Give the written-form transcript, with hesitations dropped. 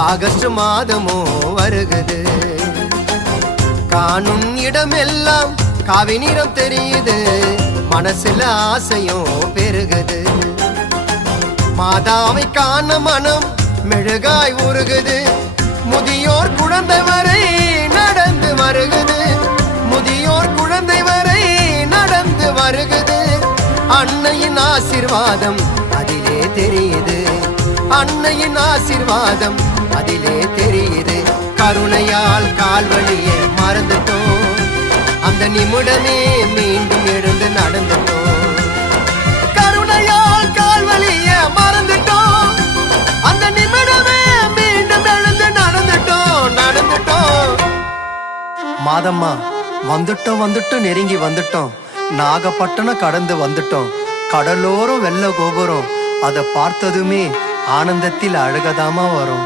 August மாதமோ வருகுது. காணும் இடமெல்லாம் காவி நிறம் தெரியுது, மனசுல ஆசையும் பெருகுது. மாதாவை காண மனம் மெழுகாய் உருகுது, முதியோர் குழந்தை வரை நடந்து வருகுது, முதியோர் குழந்தை வரை நடந்து வருகுது. அன்னையின் ஆசீர்வாதம் அதிலே தெரியுது, அன்னையின் ஆசீர்வாதம் அதிலே தெரியுது. கருணையால் கால்வழியை மறந்துட்டோம், அந்த நிமிடமே மீண்டும் எழுந்து நடந்துட்டோம். கருணையால் கால்வழியை மறந்துட்டோம், அந்த நிமிடமே மீண்டும் எழுந்து நடந்துட்டோம். மாதம்மா வந்துட்டோம் நெருங்கி வந்துட்டோம். நாகப்பட்டினம் கடந்து வந்துட்டோம். கடலோரம் வெள்ள கோபுரம், அதை பார்த்ததுமே ஆனந்தத்தில் அழுகதாமா வரும்.